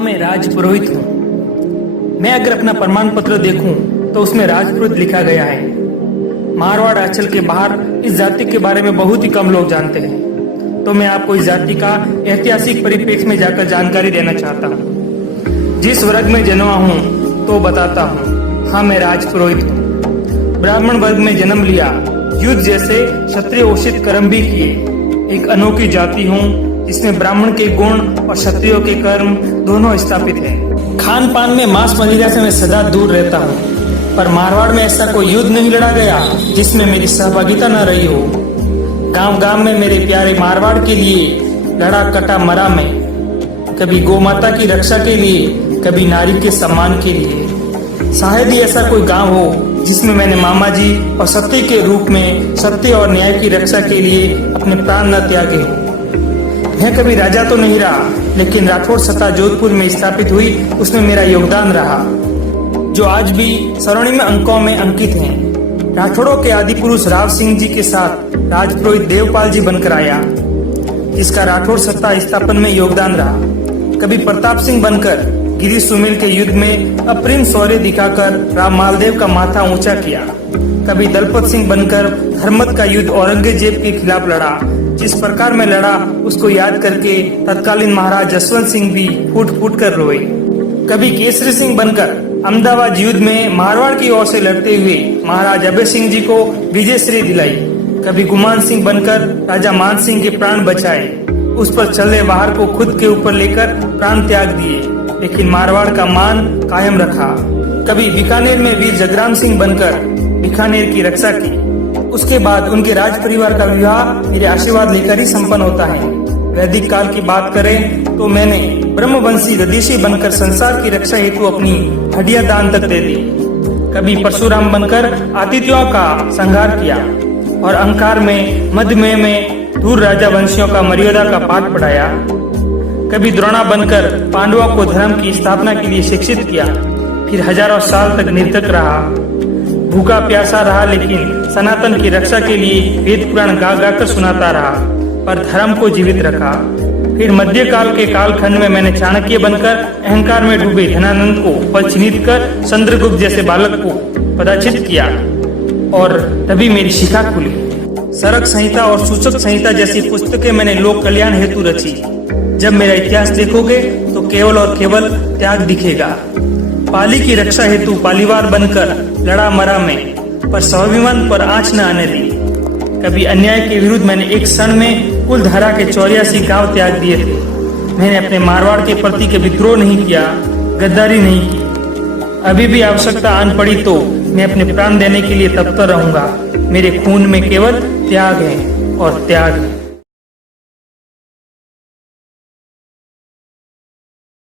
मैं राजपुरोहित हूँ। मैं अगर अपना प्रमाण पत्र देखूं तो उसमें राजपुरोहित लिखा गया है। मारवाड़ अंचल के बाहर इस जाति के बारे में बहुत ही कम लोग जानते हैं, तो मैं आपको इस जाति का ऐतिहासिक परिप्रेक्ष्य में जाकर जानकारी देना चाहता हूँ। जिस वर्ग में जन्मा हूँ तो बताता हूँ। हाँ, मैं राजपुरोहित हूँ। ब्राह्मण वर्ग में जन्म लिया, युद्ध जैसे क्षत्रिय उचित कर्म भी किए। एक अनोखी जाति हूँ जिसमें ब्राह्मण के गुण और क्षत्रियों के कर्म दोनों स्थापित हैं। खान पान में मांस मदिरा से मैं सदा दूर रहता हूँ, पर मारवाड़ में ऐसा कोई युद्ध नहीं लड़ा गया जिसमें मेरी सहभागिता न रही हो। गांव गांव में मेरे प्यारे मारवाड़ के लिए लड़ा कटा मरा मैं, कभी गौ माता की रक्षा के लिए, कभी नारी के सम्मान के लिए। शायद ही ऐसा कोई गांव हो जिसमें मैंने मामा जी और सत्य के रूप में सत्य और न्याय की रक्षा के लिए अपने प्राण न त्यागे हो। मैं कभी राजा तो नहीं रहा, लेकिन राठौड़ सत्ता जोधपुर में स्थापित हुई उसमें मेरा योगदान रहा, जो आज भी स्वर्णिम अंकों में अंकित हैं। राठौड़ों के आदि पुरुष राव सिंह जी के साथ राजपुरोहित देवपाल जी बनकर आया, जिसका राठौड़ सत्ता स्थापन में योगदान रहा। कभी प्रताप सिंह बनकर गिरी सुमेल के युद्ध में अप्रिम शौर्य दिखाकर राम मालदेव का माथा ऊंचा किया। कभी दलपत सिंह बनकर धर्मत का युद्ध औरंगजेब के खिलाफ लड़ा। जिस प्रकार में लड़ा उसको याद करके तत्कालीन महाराज जसवंत सिंह भी फूट फूट कर रोए। कभी केसरी सिंह बनकर अहमदाबाद युद्ध में मारवाड़ की ओर से लड़ते हुए महाराज अभय सिंह जी को विजयश्री दिलाई। कभी गुमान सिंह बनकर राजा मान सिंह के प्राण बचाए, उस पर चले वाहर को खुद के ऊपर लेकर प्राण त्याग दिए, लेकिन मारवाड़ का मान कायम रखा। कभी बीकानेर में वीर जगराम सिंह बनकर बीकानेर की रक्षा की। उसके बाद उनके राज परिवार का विवाह मेरे आशीर्वाद लेकर ही संपन्न होता है। वैदिक काल की बात करें तो मैंने ब्रह्मवंशी दधीशी बनकर संसार की रक्षा हेतु अपनी हड्डियां दान तक दे दी। कभी परशुराम बनकर आतिथ्यों का संहार किया और अहंकार में मध्यमय में दूर राजा वंशियों का मर्यादा का पाठ पढ़ाया। कभी द्रोणा बनकर पांडवों को धर्म की स्थापना के लिए शिक्षित किया, फिर हजारों साल तक निर्धक रहा, भूखा प्यासा रहा, लेकिन सनातन की रक्षा के लिए वेद पुराण गा गा कर सुनाता रहा, पर धर्म को जीवित रखा। फिर मध्यकाल के कालखंड में मैंने चाणक्य बनकर अहंकार में डूबे धनानंद को पद चिन्हित कर चंद्रगुप्त जैसे बालक को पदाचित किया, और तभी मेरी शिखा खुली। सरक संहिता और सूचक संहिता जैसी पुस्तकें मैंने लोक कल्याण हेतु रची। जब मेरा इतिहास देखोगे तो केवल और केवल त्याग दिखेगा। पाली की रक्षा हेतु पालीवार बनकर लड़ा मरा में, पर स्वाभिमान पर आंच न आने दी। कभी अन्याय के विरुद्ध मैंने एक क्षण में कुल धारा के 84 गांव त्याग दिए थे। मैंने अपने मारवाड़ के प्रति के विद्रोह नहीं किया, गद्दारी नहीं की। अभी भी आवश्यकता आन पड़ी तो मैं अपने प्राण देने के लिए तत्पर रहूंगा। मेरे खून में केवल त्याग है और त्याग है।